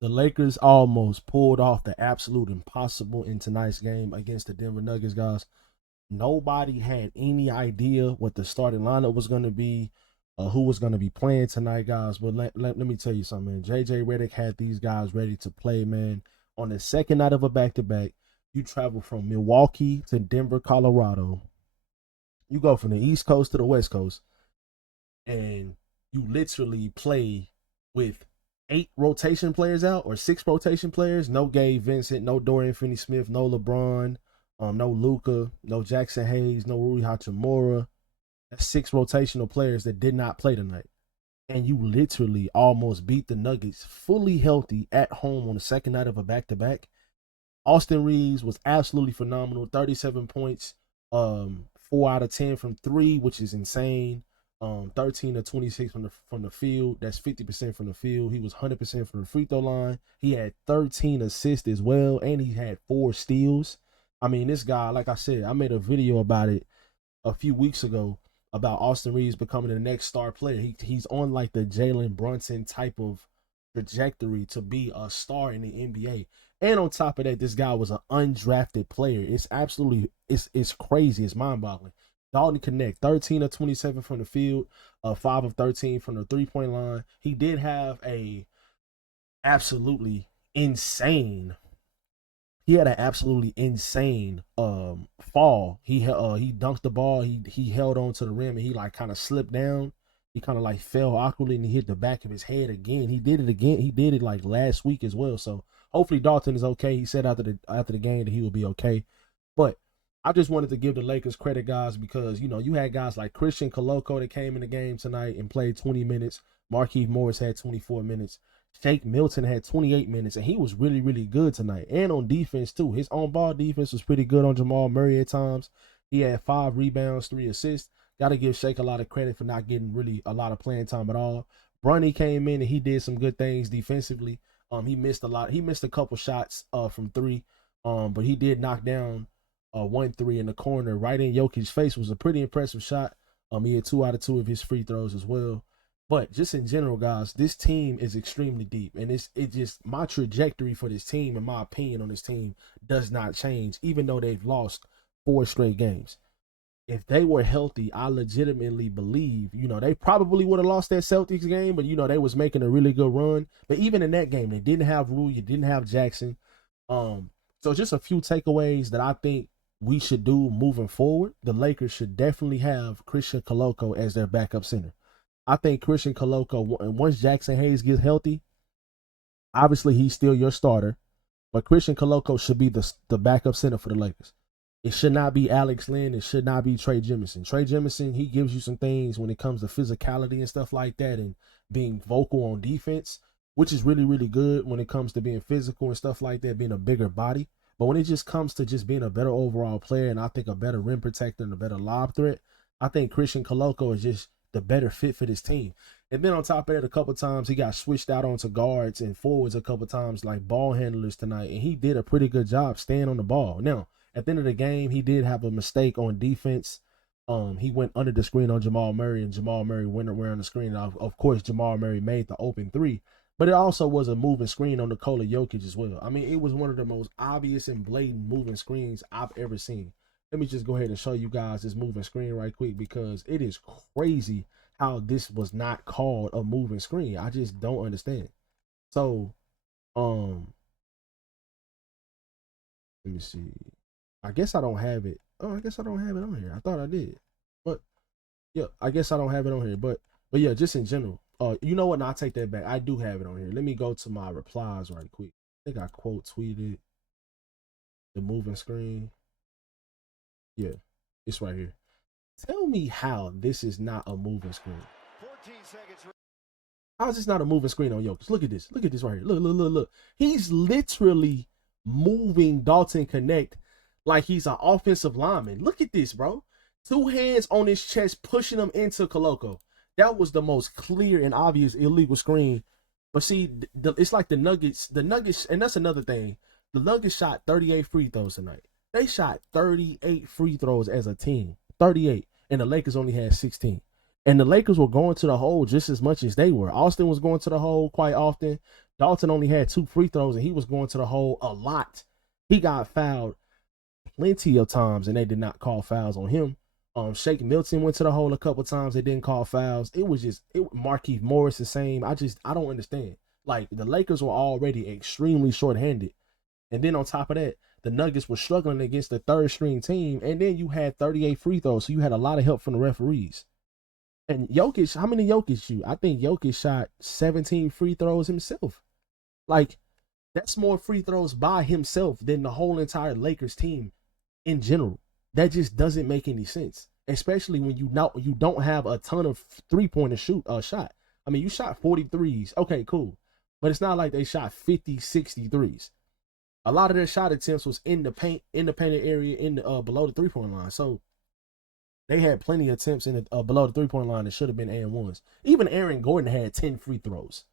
The Lakers almost pulled off the absolute impossible in tonight's game against the Denver Nuggets, guys. Nobody had any idea what the starting lineup was going to be, who was going to be playing tonight, guys. But let me tell you something, man. JJ Redick had these guys ready to play, man. On the second night of a back to back, you travel from Milwaukee to Denver, Colorado. You go from the East Coast to the West Coast, and you literally play with eight rotation players out or six rotation players. No Gabe Vincent, no Dorian Finney-Smith, no LeBron, no Luka, no Jackson Hayes, no Rui Hachimura. That's six rotational players that did not play tonight. And you literally almost beat the Nuggets fully healthy at home on the second night of a back-to-back. Austin Reeves was absolutely phenomenal. 37 points, 4 out of 10 from three, which is insane. 13 to 26 from the field. That's 50% from the field. He was 100% from the free throw line. He had 13 assists as well, and he had 4 steals. I mean, this guy, like I said, I made a video about it a few weeks ago about Austin Reeves becoming the next star player. He's on like the Jalen Brunson type of trajectory to be a star in the NBA. And on top of that, this guy was an undrafted player. It's absolutely it's crazy. It's mind-boggling. Dalton Connect, 13 of 27 from the field, 5 of 13 from the three-point line. He did have a absolutely insane. He had an absolutely insane fall. He dunked the ball. He held on to the rim and he like kind of slipped down. He kind of like fell awkwardly and he hit the back of his head again. He did it again. He did it like last week as well. So hopefully Dalton is okay. He said after the game that he will be okay. But I just wanted to give the Lakers credit, guys, because you had guys like Christian Koloko that came in the game tonight and played 20 minutes. Markieff Morris had 24 minutes. Shake Milton had 28 minutes, and he was really, really good tonight. And on defense, too. His on-ball defense was pretty good on Jamal Murray at times. He had 5 rebounds, 3 assists. Got to give Shake a lot of credit for not getting really a lot of playing time at all. Bronny came in, and he did some good things defensively. He missed a lot. He missed a couple shots from 3, but he did knock down 1-3 in the corner right in Jokic's face. Was a pretty impressive shot. He had 2 out of 2 of his free throws as well. But just in general, guys, this team is extremely deep, and it just my trajectory for this team, and my opinion on this team, does not change, even though they've lost 4 straight games. If they were healthy, I legitimately believe, they probably would have lost that Celtics game, but they was making a really good run. But even in that game, they didn't have Rui, you didn't have Jackson. So just a few takeaways that I think we should do moving forward. The Lakers should definitely have Christian Koloko as their backup center. I think Christian Koloko, once Jackson Hayes gets healthy, obviously he's still your starter, but Christian Koloko should be the backup center for the Lakers. It should not be Alex Len. It should not be Trey Jemison. Trey Jemison, he gives you some things when it comes to physicality and stuff like that and being vocal on defense, which is really, really good when it comes to being physical and stuff like that, being a bigger body. But when it just comes to just being a better overall player and I think a better rim protector and a better lob threat, I think Christian Koloko is just the better fit for this team. And then on top of that, a couple times he got switched out onto guards and forwards a couple times like ball handlers tonight, and he did a pretty good job staying on the ball. Now, at the end of the game, he did have a mistake on defense. He went under the screen on Jamal Murray, and Jamal Murray went around the screen. Of course, Jamal Murray made the open 3, but it also was a moving screen on Nikola Jokic as well. I mean, it was one of the most obvious and blatant moving screens I've ever seen. Let me just go ahead and show you guys this moving screen right quick because it is crazy how this was not called a moving screen. I just don't understand. So, let me see. I guess I don't have it. Oh, I guess I don't have it on here. I thought I did. But yeah, I guess I don't have it on here. But yeah, just in general. You know what? No, I'll take that back. I do have it on here. Let me go to my replies right quick. I think I quote tweeted the moving screen. Yeah, it's right here. Tell me how this is not a moving screen. 14 seconds. How is this not a moving screen on Jokic? Look at this. Look at this right here. Look. He's literally moving Dalton Connect like he's an offensive lineman. Look at this, bro. 2 hands on his chest, pushing him into Koloko. That was the most clear and obvious illegal screen. But see, it's like the Nuggets, and that's another thing. The Nuggets shot 38 free throws tonight. They shot 38 free throws as a team. 38. And the Lakers only had 16. And the Lakers were going to the hole just as much as they were. Austin was going to the hole quite often. Dalton only had 2 free throws and he was going to the hole a lot. He got fouled plenty of times and they did not call fouls on him. Shake Milton went to the hole a couple times. They didn't call fouls. It was just Markieff Morris the same. I don't understand. Like, the Lakers were already extremely shorthanded, and then on top of that, the Nuggets were struggling against the third string team, and then you had 38 free throws, so you had a lot of help from the referees. And Jokic, how many Jokic shoot? I think Jokic shot 17 free throws himself. Like, that's more free throws by himself than the whole entire Lakers team in general. That just doesn't make any sense, especially when you don't have a ton of 3-pointer shot. I mean, you shot 43s. Okay, cool. But it's not like they shot 50, 60 threes. A lot of their shot attempts was in the paint, in the painted area, in the below the 3-point line. So they had plenty of attempts in the below the 3-point line that should have been and ones. Even Aaron Gordon had 10 free throws.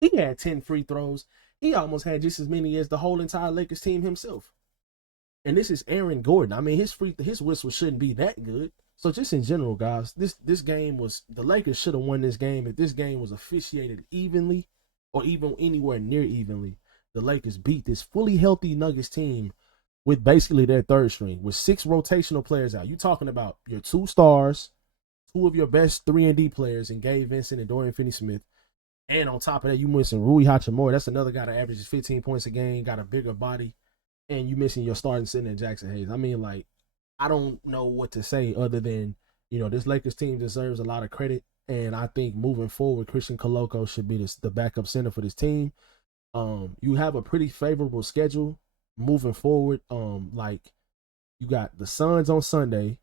He had 10 free throws. He almost had just as many as the whole entire Lakers team himself. And this is Aaron Gordon. I mean, his whistle shouldn't be that good. So just in general, guys, this game was, the Lakers should have won this game if this game was officiated evenly or even anywhere near evenly. The Lakers beat this fully healthy Nuggets team with basically their third string, with 6 rotational players out. You talking about your 2 stars, 2 of your best 3-and-D players in Gabe Vincent and Dorian Finney-Smith. And on top of that, you missing Rui Hachimura. That's another guy that averages 15 points a game, got a bigger body. And you missing your starting center in Jackson Hayes. I mean, like, I don't know what to say other than, this Lakers team deserves a lot of credit. And I think moving forward, Christian Koloko should be the backup center for this team. You have a pretty favorable schedule moving forward. Like, you got the Suns on Sunday,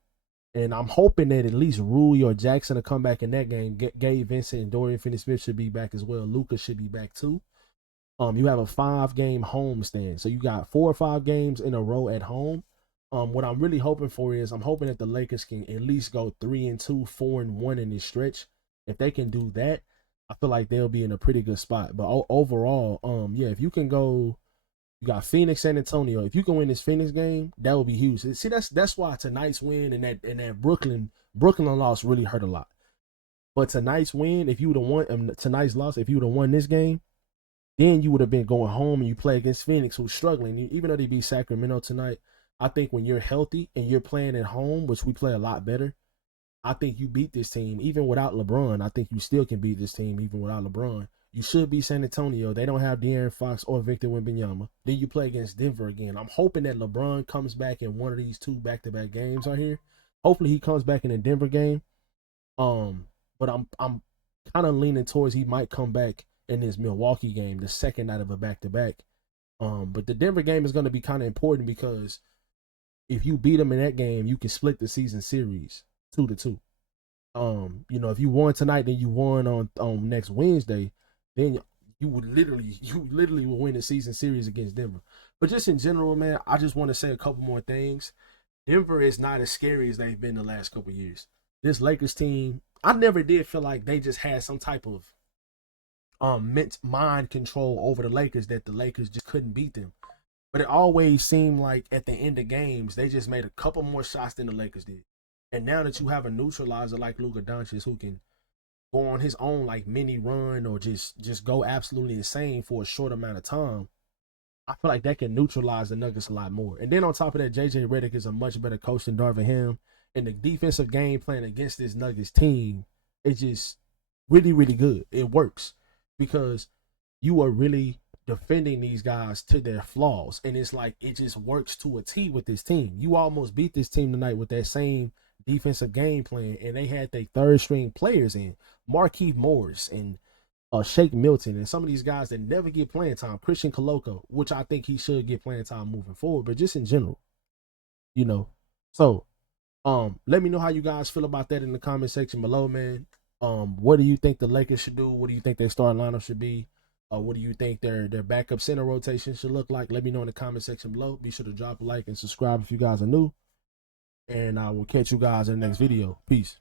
and I'm hoping that at least Rui or Jackson will come back in that game. Gabe Vincent and Dorian Finney-Smith should be back as well. Luka should be back too. You have a 5-game homestand. So you got 4 or 5 games in a row at home. What I'm really hoping for is I'm hoping that the Lakers can at least go 3-2, 4-1 in this stretch. If they can do that, I feel like they'll be in a pretty good spot. But overall, if you can go, you got Phoenix, San Antonio. If you can win this Phoenix game, that would be huge. See, that's why tonight's win and that Brooklyn loss really hurt a lot. But tonight's win, if you would have won tonight's loss, if you would have won this game, then you would have been going home and you play against Phoenix, who's struggling. Even though they beat Sacramento tonight, I think when you're healthy and you're playing at home, which we play a lot better, I think you beat this team even without LeBron. I think you still can beat this team even without LeBron. You should beat San Antonio. They don't have De'Aaron Fox or Victor Wembanyama. Then you play against Denver again. I'm hoping that LeBron comes back in one of these 2 back-to-back games out here. Hopefully he comes back in the Denver game. But I'm kind of leaning towards he might come back in this Milwaukee game, the second night of a back-to-back. But the Denver game is going to be kind of important because if you beat them in that game, you can split the season series 2-2. If you won tonight, then you won on next Wednesday, then you literally will win the season series against Denver. But just in general, man, I just want to say a couple more things. Denver is not as scary as they've been the last couple of years. This Lakers team, I never did feel like they just had some type of mind control over the Lakers, that the Lakers just couldn't beat them. But it always seemed like at the end of games, they just made a couple more shots than the Lakers did. And now that you have a neutralizer like Luka Doncic who can go on his own like mini run or just go absolutely insane for a short amount of time, I feel like that can neutralize the Nuggets a lot more. And then on top of that, JJ Redick is a much better coach than Darvin Ham. And the defensive game plan against this Nuggets team is just really, really good. It works because you are really defending these guys to their flaws. And it's like it just works to a T with this team. You almost beat this team tonight with that same defensive game plan, and they had their third string players in Markieff Morris and Shake Milton and some of these guys that never get playing time. Christian Koloko, which I think he should get playing time moving forward, but just in general, So, let me know how you guys feel about that in the comment section below, man. What do you think the Lakers should do? What do you think their starting lineup should be? What do you think their backup center rotation should look like? Let me know in the comment section below. Be sure to drop a like and subscribe if you guys are new. And I will catch you guys in the next video. Peace.